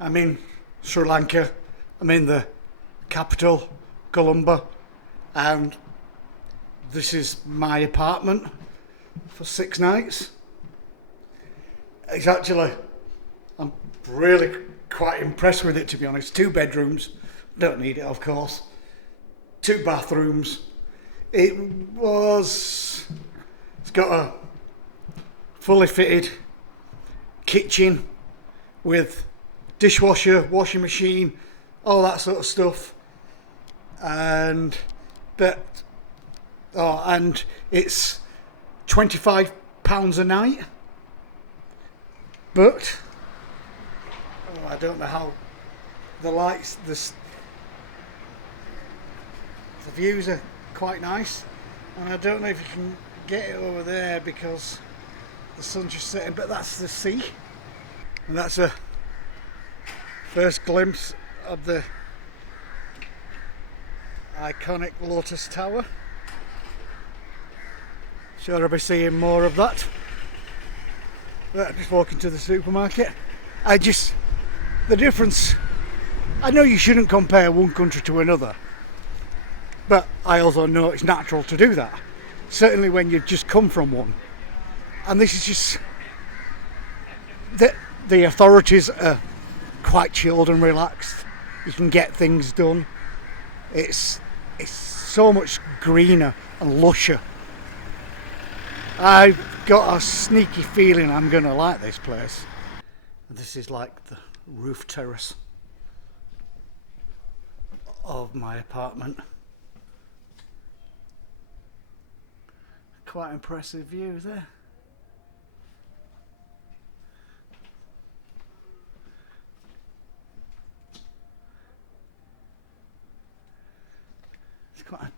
I'm in Sri Lanka. I'm in the capital, Colombo, and this is my apartment for 6 nights. It's actually, I'm really quite impressed with it, to be honest. 2 bedrooms, don't need it of course. 2 bathrooms. It's got a fully fitted kitchen with dishwasher, washing machine, all that sort of stuff. And and it's £25 a night. But I don't know how the lights, the views are quite nice, and I don't know if you can get it over there because the sun's just setting, but that's the sea, and that's a first glimpse of the iconic Lotus Tower. Sure, I'll be seeing more of that. But just walking to the supermarket, the difference, I know you shouldn't compare one country to another, but I also know it's natural to do that, certainly when you've just come from one. And this is just, the authorities are quite chilled and relaxed. You can get things done. It's so much greener and lusher. I've got a sneaky feeling I'm going to like this place. This is like the roof terrace of my apartment. Quite impressive view there. It's quite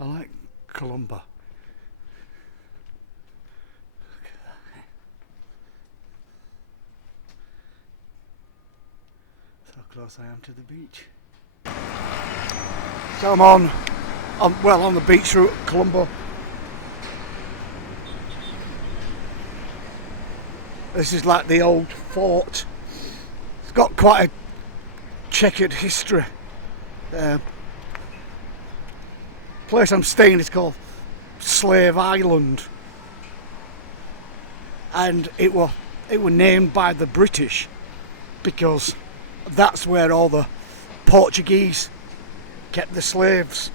I like Colombo. Look at that. So close I am to the beach. So I'm on the beach route at Colombo. This is like the old fort. It's got quite a checkered history. Place I'm staying is called Slave Island, and it was named by the British because that's where all the Portuguese kept the slaves.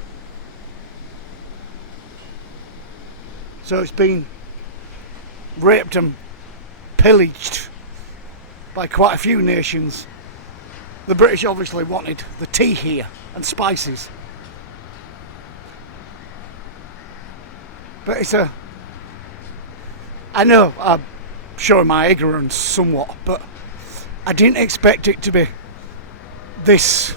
So it's been raped and pillaged by quite a few nations. The British obviously wanted the tea here and spices. But I know I'm showing my ignorance somewhat, but I didn't expect it to be this,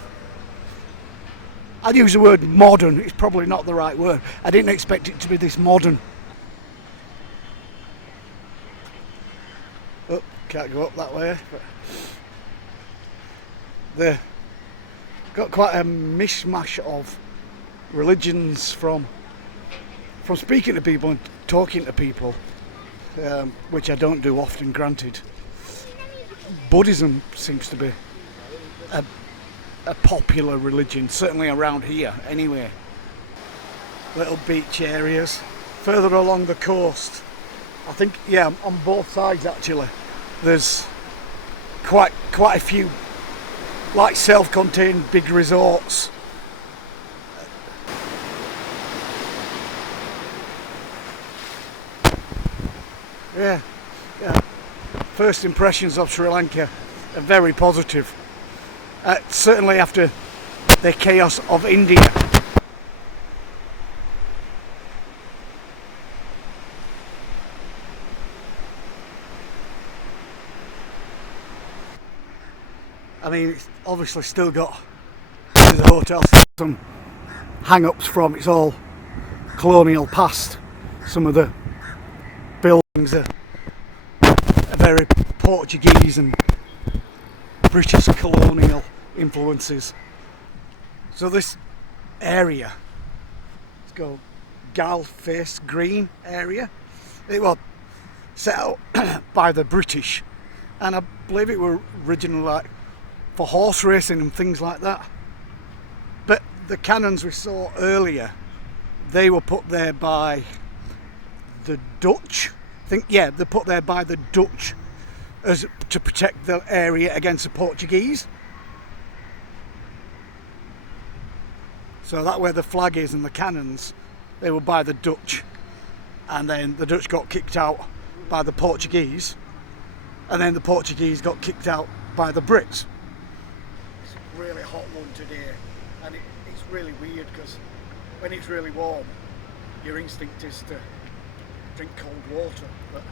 I'd use the word modern, it's probably not the right word. I didn't expect it to be this modern. Oh, can't go up that way, but they've got quite a mishmash of religions from speaking to people and talking to people, which I don't do often, granted. Buddhism seems to be a popular religion, certainly around here anyway. Little beach areas further along the coast. I think, yeah, on both sides actually. There's quite a few like self-contained big resorts. Yeah. First impressions of Sri Lanka are very positive. Certainly after the chaos of India. I mean, it's obviously still got the hotel some hang-ups from its all colonial past. Some of the buildings are very Portuguese and British colonial influences. So this area, it's called Galface Green area. It was set out by the British and I believe it were originally like for horse racing and things like that. But the cannons we saw earlier, they were put there by the Dutch. They're put there by the Dutch as to protect the area against the Portuguese. So that where the flag is and the cannons, they were by the Dutch, and then the Dutch got kicked out by the Portuguese, and then the Portuguese got kicked out by the Brits. It's a really hot one today, and it's really weird because when it's really warm, your instinct is to drink cold water, but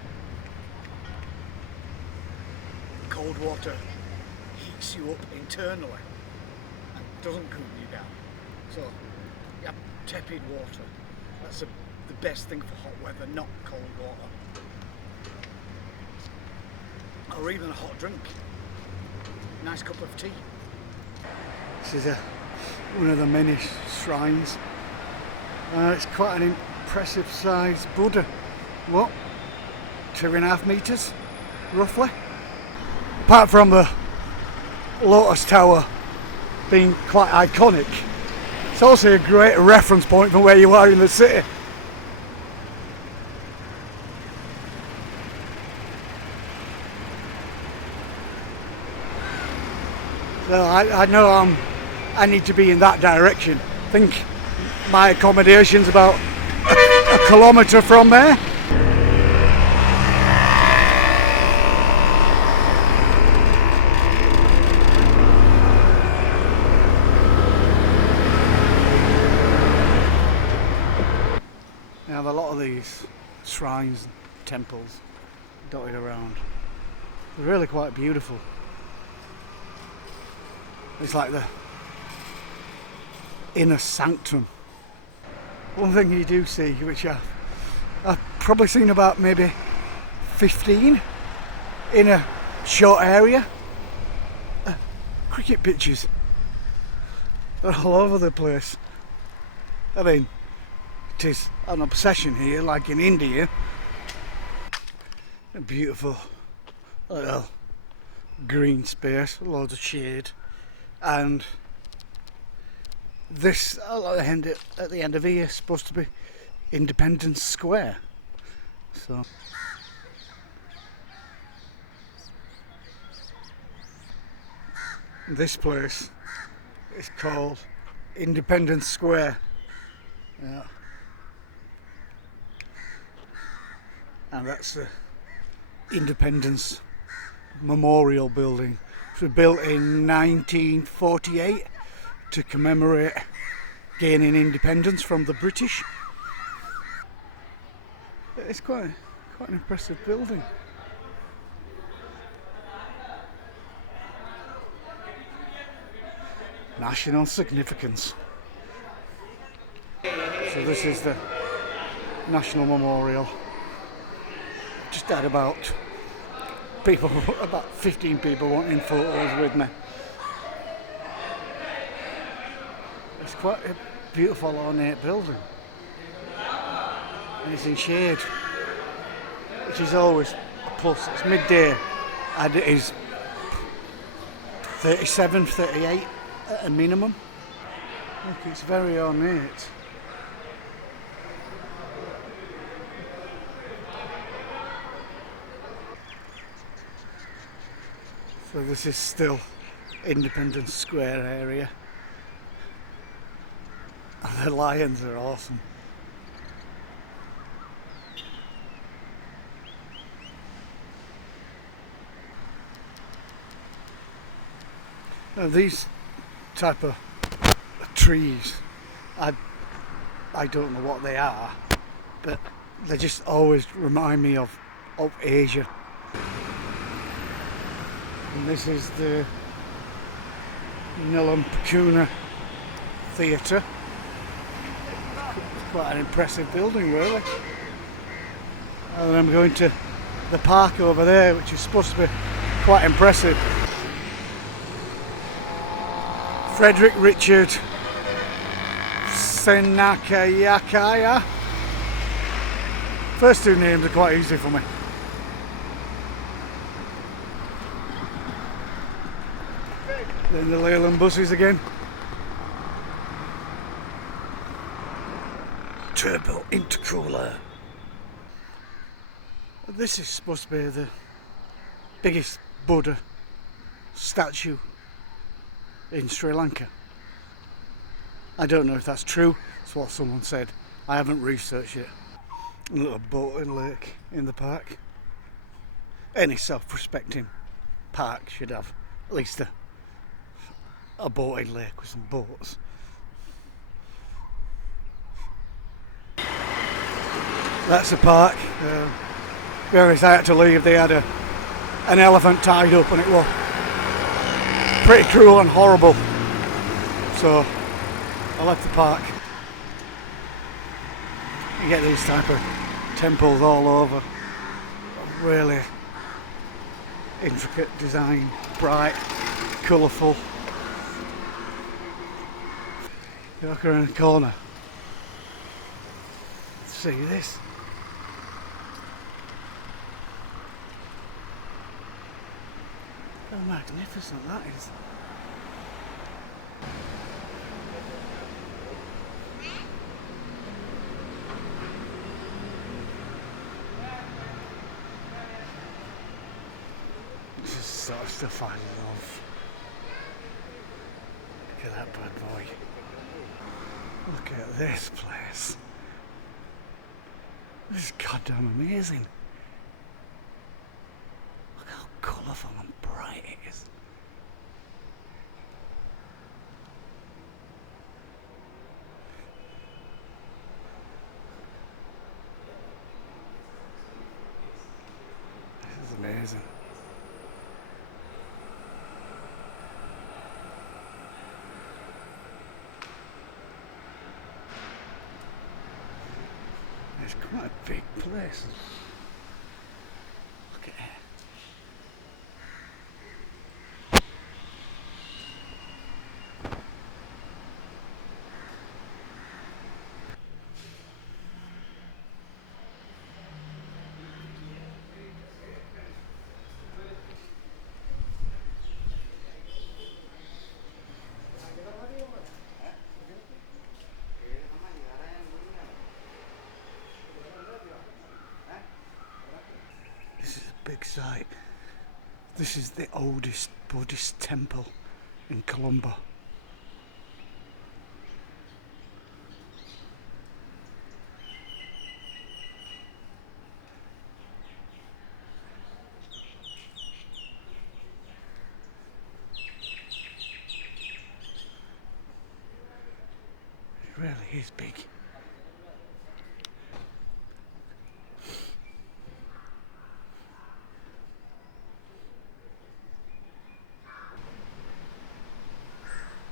cold water heats you up internally and doesn't cool you down. So you have tepid water. That's the best thing for hot weather, not cold water. Or even a hot drink. Nice cup of tea. This is one of the many shrines. It's quite an impressive sized Buddha. What? 2.5 meters, roughly. Apart from the Lotus Tower being quite iconic, it's also a great reference point for where you are in the city. So I know I need to be in that direction. I think my accommodation's about a kilometre from there. Now a lot of these shrines and temples dotted around, they're really quite beautiful. It's like the inner sanctum. One thing you do see, which I've probably seen about maybe 15 in a short area, cricket pitches. They're all over the place. I mean, it is an obsession here, like in India. A beautiful little green space, loads of shade. And this at the end of here is supposed to be Independence Square. So this place is called Independence Square. Yeah. And that's the Independence Memorial Building. It was built in 1948 to commemorate gaining independence from the British. It's quite an impressive building. National significance. So this is the National Memorial. Just had about 15 people wanting photos with me. It's quite a beautiful ornate building, and it's in shade, which is always a plus. It's midday and it is 37, 38 at a minimum. Look, it's very ornate. So this is still Independence Square area. And the lions are awesome. Now these type of trees, I don't know what they are, but they just always remind me of Asia. And this is the Nilam Pekuna Theatre. It's quite an impressive building, really. And I'm going to the park over there, which is supposed to be quite impressive. Frederick Richard Senakayakaya. First two names are quite easy for me. Then the Leyland buses again. Turbo intercooler. This is supposed to be the biggest Buddha statue in Sri Lanka. I don't know if that's true, it's what someone said. I haven't researched it. A little boating lake in the park. Any self-respecting park should have at least a boating lake with some boats. That's the park. Whereas I had to leave, they had an elephant tied up and it was pretty cruel and horrible. So I left the park. You get these type of temples all over. Really intricate design, bright, colourful. You look around the corner. See this? How magnificent that is. This is the sort of stuff I love. Look at that bad boy. Look at this place. This is goddamn amazing. Look how colourful and bright it is. This is amazing. It's quite a big place. Look at it. Big site. This is the oldest Buddhist temple in Colombo. It really is big.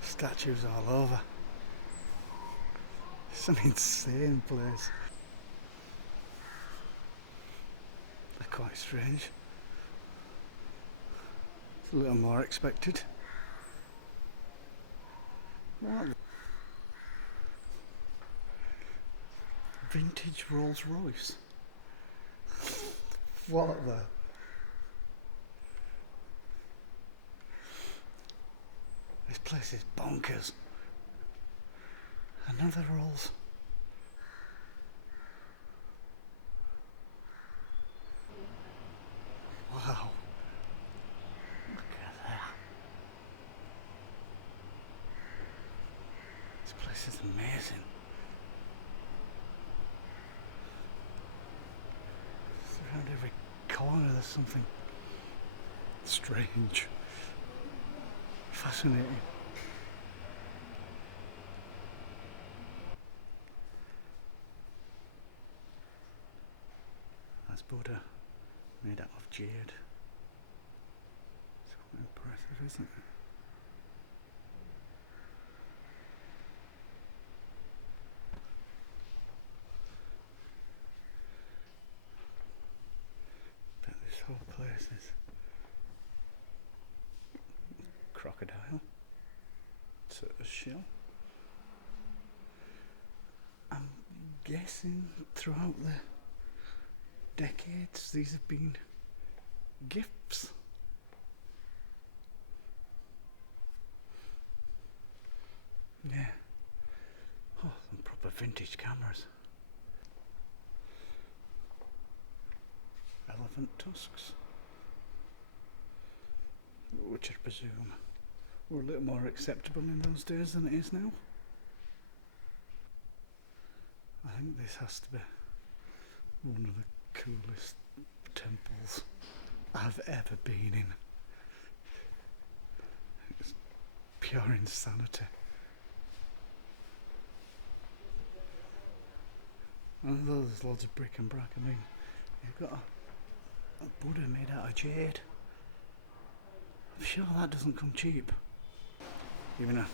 Statues all over. It's an insane place. They're quite strange. It's a little more expected. What? Vintage Rolls Royce. What the? This place is bonkers. Another Rolls. Wow. Look at that. This place is amazing. Around every corner there's something strange. Fascinating. That's Buddha, made out of jade. It's quite impressive, isn't it? Bet this whole place is crocodile. A shell. I'm guessing throughout the decades these have been gifts. vintage cameras. Elephant tusks, which I presume were a little more acceptable in those days than it is now. I think this has to be one of the coolest temples I've ever been in. It's pure insanity. And there's loads of bric and brac. I mean, you've got a Buddha made out of jade. I'm sure that doesn't come cheap. Even a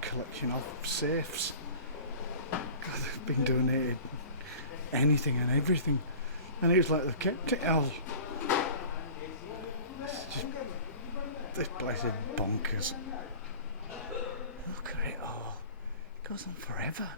collection of safes. God, they've been donated anything and everything. And it was like they've kept it all. It's just, this place is bonkers. Look at it all. It goes on forever.